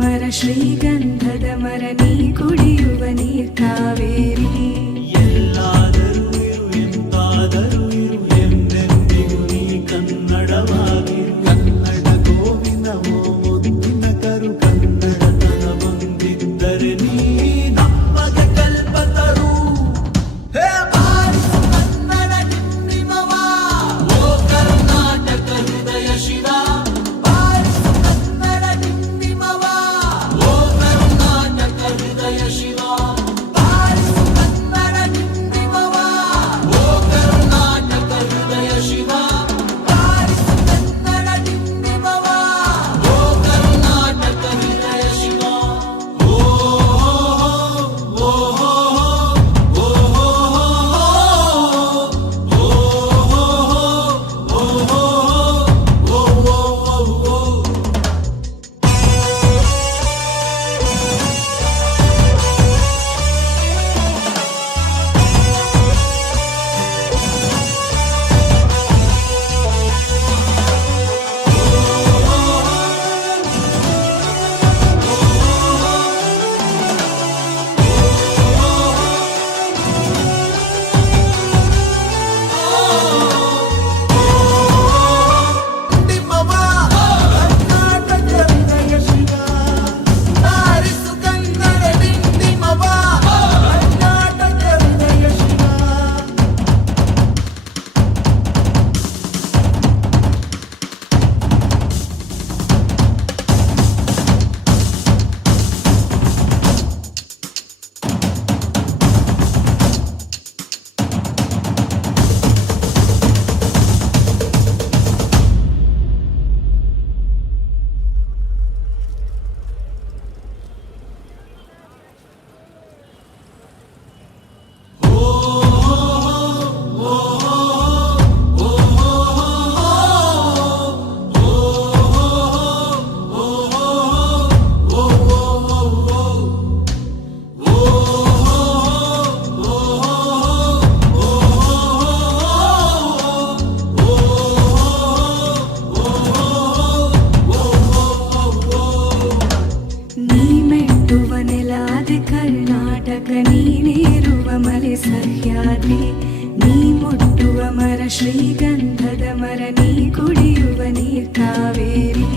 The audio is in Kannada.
ಮರ ಶ್ರೀಗಂಧದ ಮರ ನೀ ಕುಡಿಯುವ ನೀರ್ ಕಾವೇರಿ ಎಲ್ಲಾದರೂ ಇರು ಎಂತಾದರೂ ಇರು ಎಂದೆಂದಿಗೂ ನೀ ಕನ್ನಡವಾಗಿರು ಕನ್ನಡ ಗೋವಿನವೋ ಮುದ್ದಿನ ಕರು ಕನ್ನಡತನ ಬಂದಿದ್ದರೆ ನೀ ನಮಗೆ ಕಲ್ಪತರು ಹೇ ಬಾರಿಸು ಕನ್ನಡ ನಿಮ್ಮಿಮವ ಓ ಕರ್ನಾಟಕ ಹೃದಯ ಶಿವ ಬಾರಿಸು ಕನ್ನಡ ನಿಮ್ಮಿಮವ ಓ ಕರ್ನಾಟಕ ಹೃದಯ ಶಿವ ಬಾರಿಸು ಕನ್ನಡ ನಿಮ್ಮಿಮವ ಓ ಕರ್ನಾಟಕ ಹೃದಯ ಶಿವ ಬಾರಿಸು ಕನ್ನಡ ನಿಮ್ಮಿಮವ ಓ ಕರ್ನಾಟಕ ಹೃದಯ ಶಿವ ಓ ಓ ಓ ನೀ ಮೆಟ್ಟುವ ನೆಲಾದೆ ಕರ್ನಾಟಕ ನೀನೇರುವ ಮಲೆ ಸಹ್ಯಾದ್ರಿ ನೀ ಮುಟ್ಟುವ ಮರ ಶ್ರೀಗಂಧದ ಮರ ನೀ ಕುಡಿಯುವ ನೀರ್ ಕಾವೇರಿ